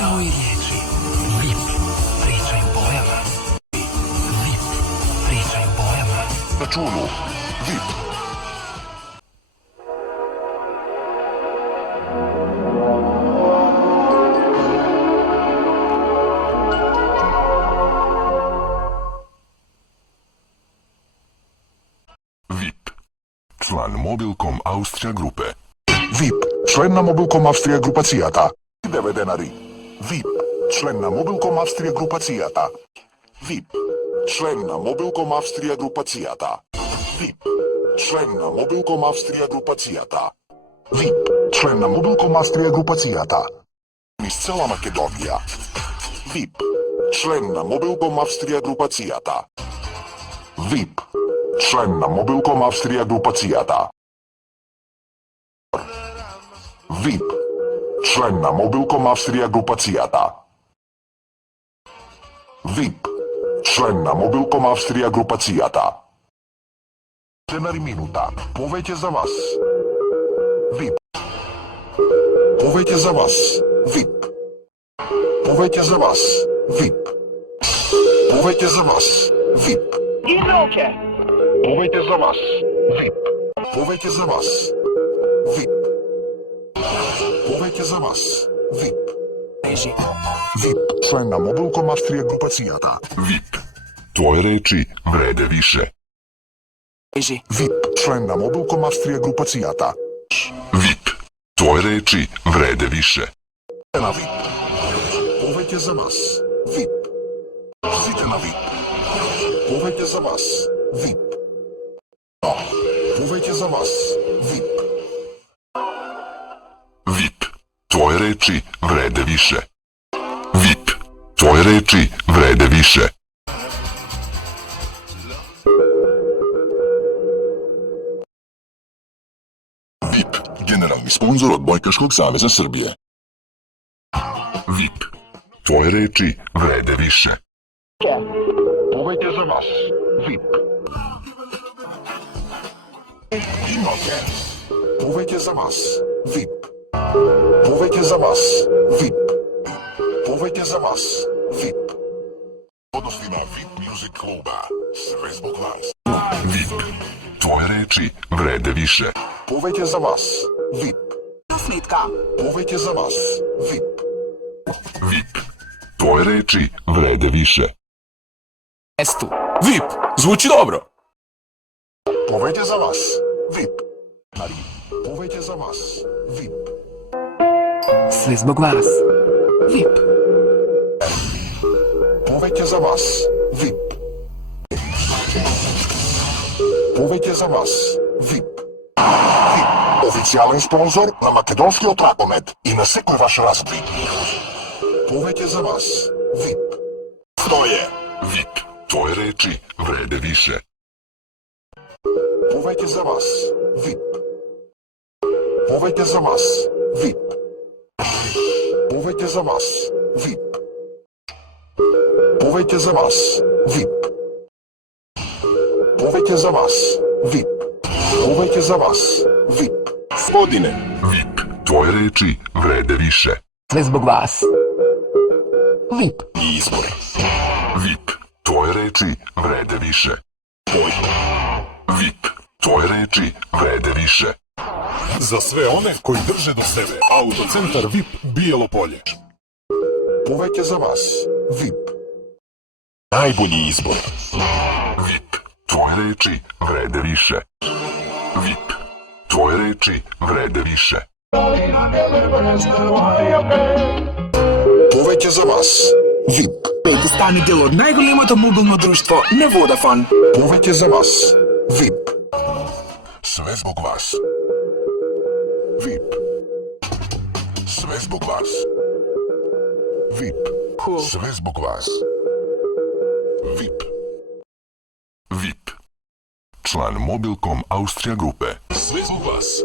Kao i riječi. VIP pričaju bojama. VIP pričaju bojama. Računu VIP. VIP. Член Мобилком Австрија групе. VIP. Член на Мобилком Австрија групацијата. 9 денари. VIP. Член на Мобилком Австрија групацијата. VIP. Член на Мобилком Австрија групацијата. VIP. Член на Мобилком Австрија групацијата. VIP. Член на Мобилком Австрија групацијата. Из цела Македонија. VIP. Член на Мобилком Австрија групацијата. VIP. Член на Мобилком Австрија групацијата. VIP. Член на Мобилком Австрија групацијата. VIP. Член на Мобилком Австрија групацијата. Денари минута. Повеќе за вас. VIP. Повеќе за вас. VIP. Повеќе за вас. VIP. Повеќе за вас. VIP. Повеќе за вас. VIP. Повеќе за вас. VIP. Повеќе за вас. VIP. VIP. Член на Мобилком Австрија групацијата. VIP. Твои речи вреде више. VIP. Член на Мобилком Австрија групацијата. VIP. Твои речи вреде више. На VIP. Повеќе за вас. VIP. Сите на VIP. Повеќе за вас. VIP. Повеќе за вас. VIP. VIP. Твои речи вреде више. VIP. Твои речи вреде више. VIP. Генерални спонзор од Бојкашког савеза Србија. VIP. Твои речи вреде више. Повеќе за вас. VIP. Имате. Повеќе за вас. VIP. Повеќе за вас. VIP. Повеќе за вас. VIP. Односи на VIP Music Клуба. Све због вас. VIP. Твои речи вреде више. Повеќе за вас. VIP. Снитка. Повеќе за вас. VIP. VIP. Твои речи вреде више. Estu. VIP. Zvuči dobro. Повеќе за вас. VIP. Повеќе за вас. VIP. Sve zbog vas. VIP. Повеќе за вас. VIP. Повеќе за вас. VIP. VIP. Официјален спонзор на македонскиот ракомет и на секој ваш разбив. Повеќе за вас. VIP. Стоје. VIP. Твои речи вреде више. Повеќе за вас. VIP. Повеќе за вас. VIP. Повеќе за вас. VIP. Повеќе за вас. VIP. Повеќе за вас. VIP. Повеќе за вас. VIP. Господине. VIP. Твои речи вреде више. Sve zbog vas. VIP. Избор. VIP. Твои речи вреде више. VIP. Твои речи вреде више. За све one кои држе до себе. Аутоцентар VIP Биело поле. Повеќе за вас. VIP. Најбољи избор. VIP. Твои речи вреде више. VIP. Твои речи вреде више. Повеќе за вас. VIP. Да стане дел од најголемото мобилно друштво на Водафон. Повеќе за вас. VIP. Све због вас. VIP. Све због вас. VIP. Све због вас. VIP. VIP. Член Мобилком Австрија групе. Све због вас.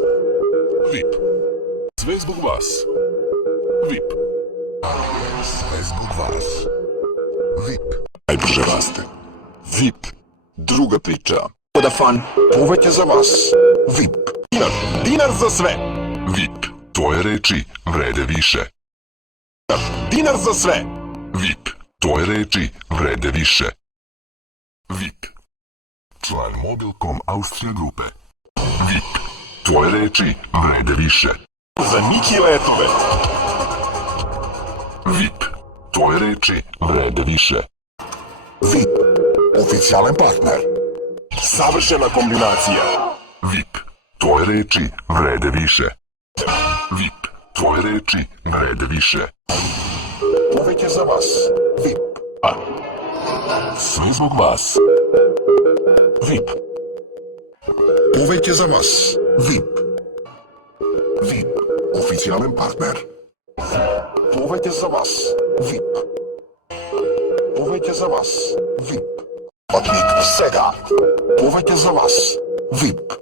VIP. Све због вас. VIP. Све због вас. VIP. Најбрже расте. VIP. Друга прича. Водафон. Повеќе за вас. VIP. Динар за све. VIP. Твои речи вреде више. динар за све. VIP. Твои речи вреде више. VIP. Член Мобилком Австрија групе. VIP. Твои речи вреде више. За Мики летове. VIP. Твои речи вреде више. VIP. Официјален партнер. Савршена комбинација. VIP. Твои речи вреде више. VIP. Твои речи вреде више. Повеќе за вас. VIP. Све због вас. VIP. Повеќе за вас. VIP. VIP. Официјален партнер. Повеќе за вас. VIP. Повеќе за вас. VIP. Патник сега. Повеќе за вас. VIP.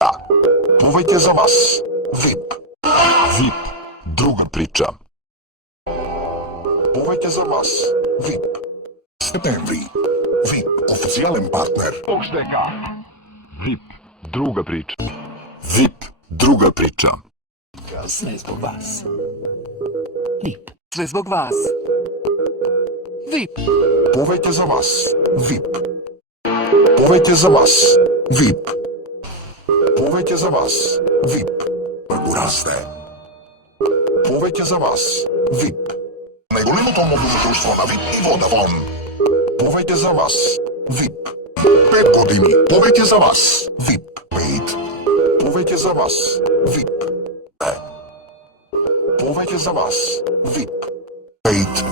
Да. Повеќе за вас. VIP. VIP. Друга прича. Повеќе за вас. VIP. Септември. VIP. Официјален партнер. VIP. Друга прича. VIP. Друга прича. Sve zbog vas. VIP. Sve zbog vas. VIP. Повеќе за вас. VIP. Повеќе за вас. VIP. Повеќе за вас. VIP. Го расте. Повеќе за вас. VIP. Најголемото мобилно друштво на VIP и Водафон. Повеќе за вас. VIP. 5 години. Повеќе за вас. VIP. 5. Повеќе за вас. VIP. Повеќе за вас. VIP. 5.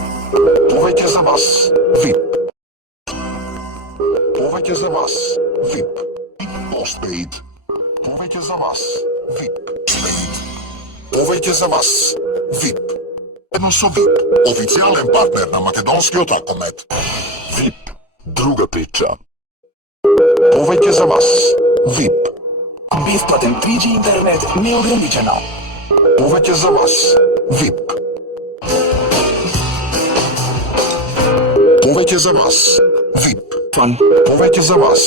Повеќе за вас. VIP. Повеќе за вас. VIP. Postpaid. Повеќе за вас. VIP. Paid. Повеќе за вас. VIP. Едно со VIP. Официјален партнер на македонскиот Акомет. VIP. Друга прича. Повеќе за вас. VIP. Бесплатен 3G интернет неограничено. Повеќе за вас. VIP. Повеќе за вас. VIP. Фан. Повеќе за вас.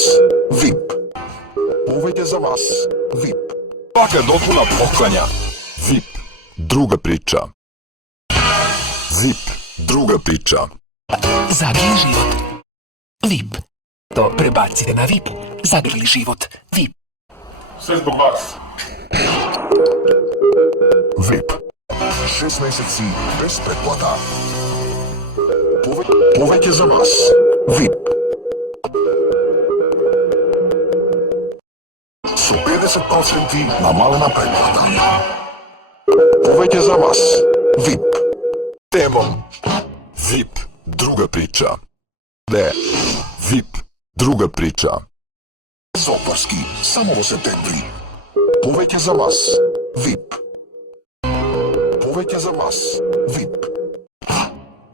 VIP. Повеќе за вас. VIP. Пака допуна поклања. VIP. Друга прича. VIP. Друга прича. Загрели живот. VIP. То пребаците на VIP. Загрели живот. VIP. Све због вас. VIP. 6 месеци без предплата. Повеќе за вас. VIP. Со 50% намалена предплата. Повеќе за вас. VIP. Темом. VIP. Друга прича. Не. VIP. Друга прича. Сопарски, само во септември. Повеќе за вас. VIP. Повеќе за вас. VIP.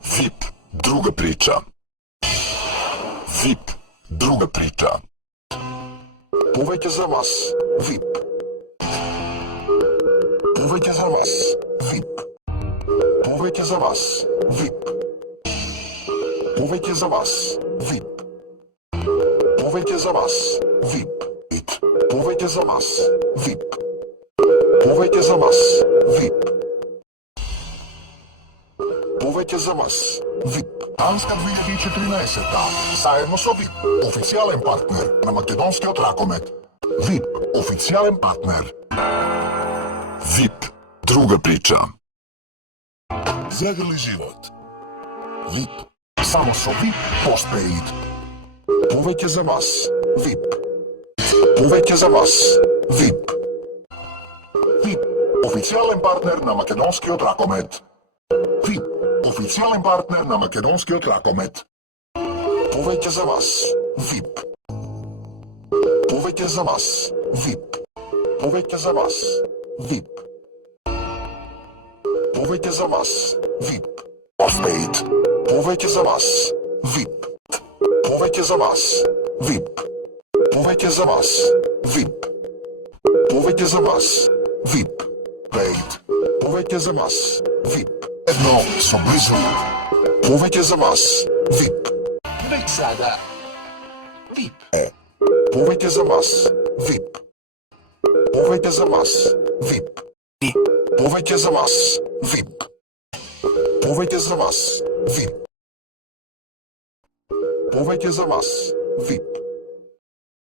VIP. Друга прича. VIP. Друга прича. Повеќе за вас. VIP. Повеќе за вас. VIP. Повеќе за вас. VIP. Повеќе за вас. VIP. Повеќе за вас. VIP. Повеќе за вас. VIP. Повеќе за вас. VIP. Повеќе за вас. VIP. Танска 2014. Заедно со VIP. Официјален партнер на македонскиот Ракомет. VIP. Официјален партнер. VIP. Друга прича. Загрли живот. VIP. Само со VIP Postpaid. Повеќе за вас. VIP. Повеќе за вас. VIP. VIP. Официјален партнер на македонскиот Ракомет. VIP. Официјален партнер на македонскиот Ракомет. Повеќе за вас. VIP. Повеќе за вас. VIP. Повеќе за вас. VIP. Повеќе за вас. VIP. Postpaid. Повеќе за вас. VIP. Повеќе за вас. VIP. Повеќе за вас. VIP. Повеќе за вас. VIP. Paid. Повеќе за вас. VIP. Едно со близо. Повеќе за вас. VIP. Веќе сада. VIP. Повеќе за вас. VIP. Повеќе за вас. VIP. Повеќе за вас. VIP. Повеќе за вас. VIP. Повеќе за вас. VIP.